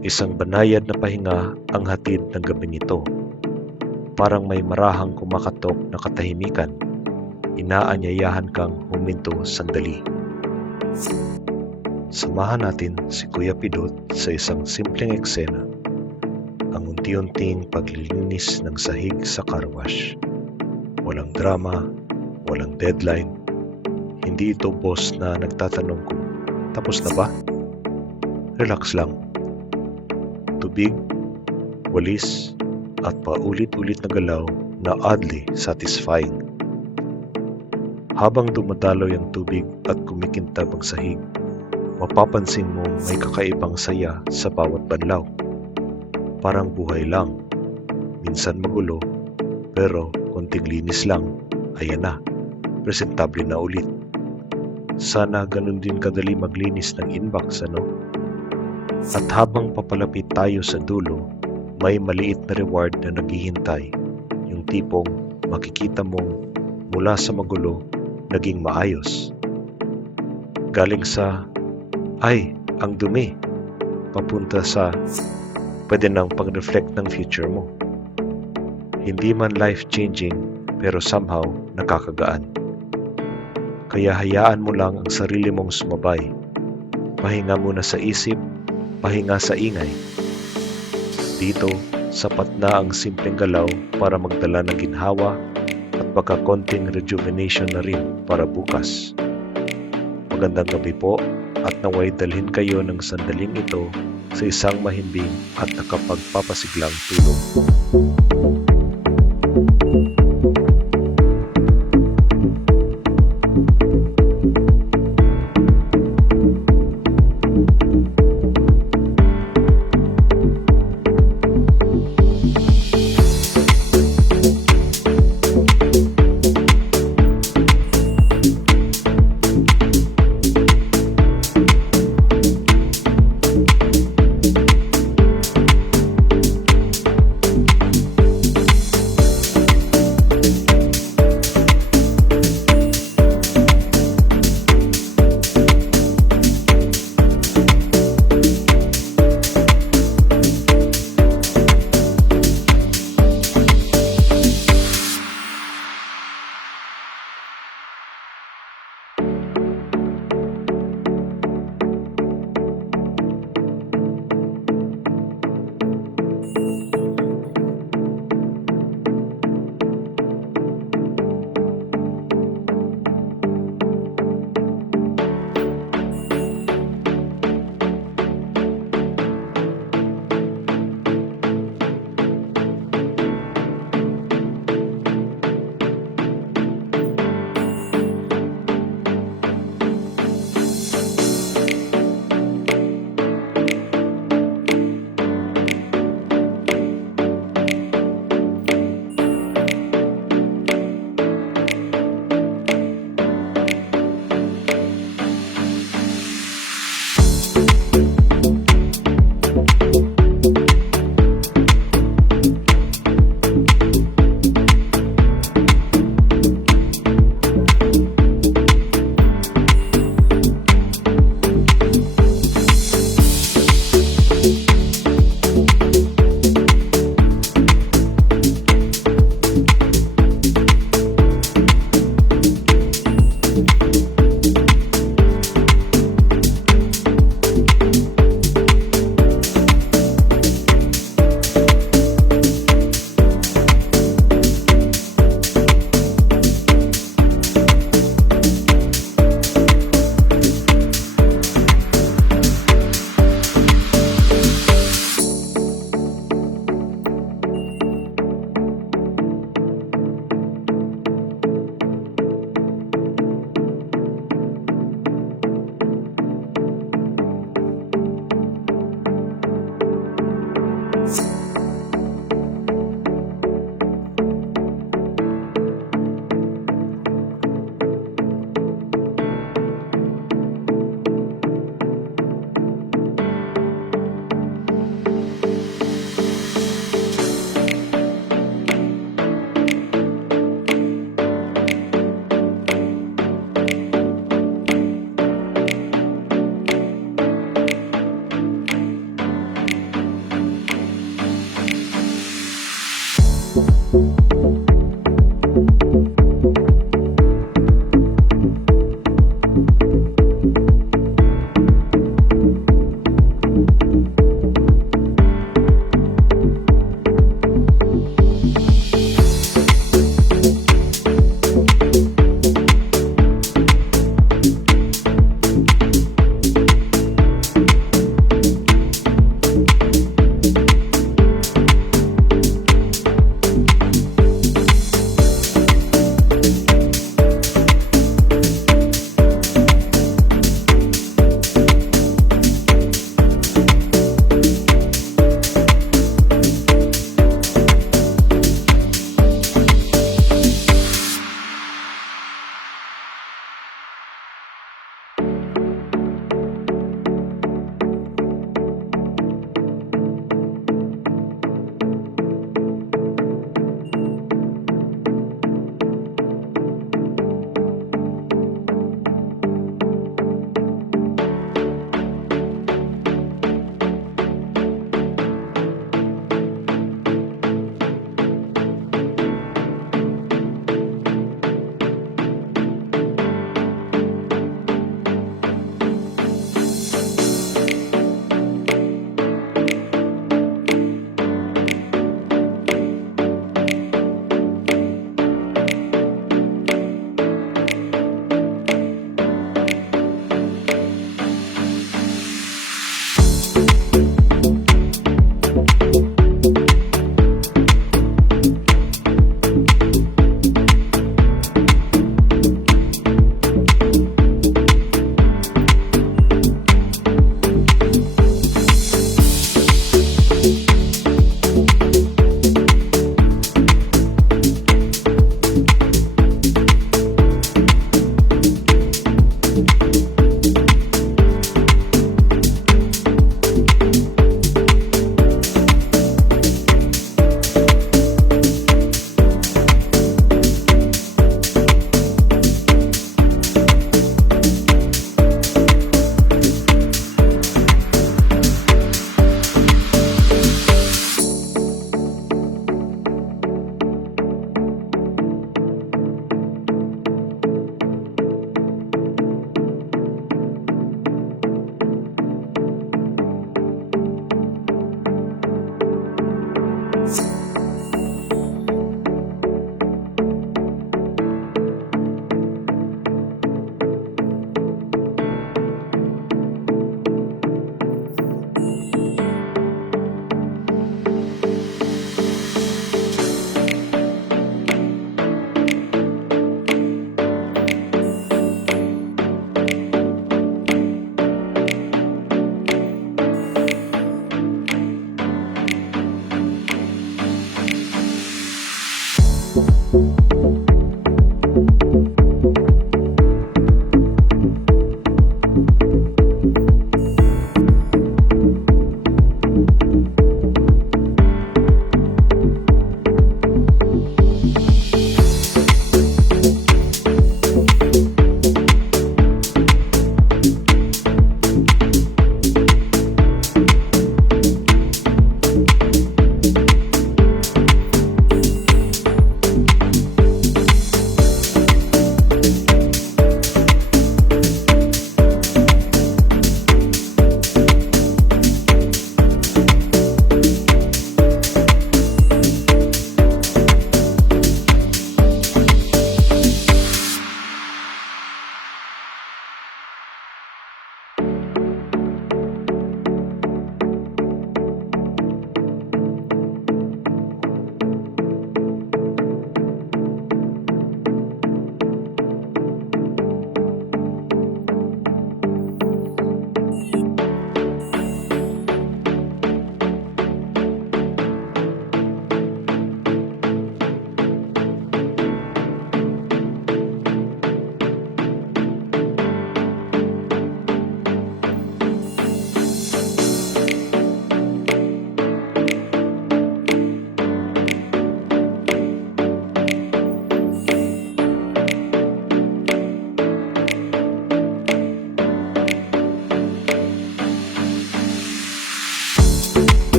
Isang banayad na pahinga ang hatid ng gabing ito. Parang may marahang kumakatok na katahimikan. Inaanyayahan kang huminto sandali. Samahan natin si Kuya Pidot sa isang simpleng eksena. Ang unti-unting paglilinis ng sahig sa carwash. Walang drama, walang deadline. Hindi ito boss na nagtatanong kung tapos na ba? Relax lang. Tubig, walis, at paulit-ulit na galaw na oddly satisfying. Habang dumadaloy ang tubig at kumikintab ang sahig, mapapansin mo may kakaibang saya sa bawat banlaw. Parang buhay lang. Minsan magulo, pero konting linis lang, ayan na, presentable na ulit. Sana ganun din kadali maglinis ng inbox, ano? At habang papalapit tayo sa dulo, may maliit na reward na naghihintay. Yung tipong makikita mong mula sa magulo, naging maayos. Galing sa, ay, ang dumi, papunta sa, pwede nang pag-reflect ng future mo. Hindi man life-changing, pero somehow nakakagaan. Kaya hayaan mo lang ang sarili mong sumabay. Pahinga muna sa isip, pahinga sa ingay. Dito, sapat na ang simpleng galaw para magdala ng ginhawa at baka konting rejuvenation na rin para bukas. Magandang gabi po at naway dalhin kayo ng sandaling ito sa isang mahimbing at nakapagpapasiglang tulog.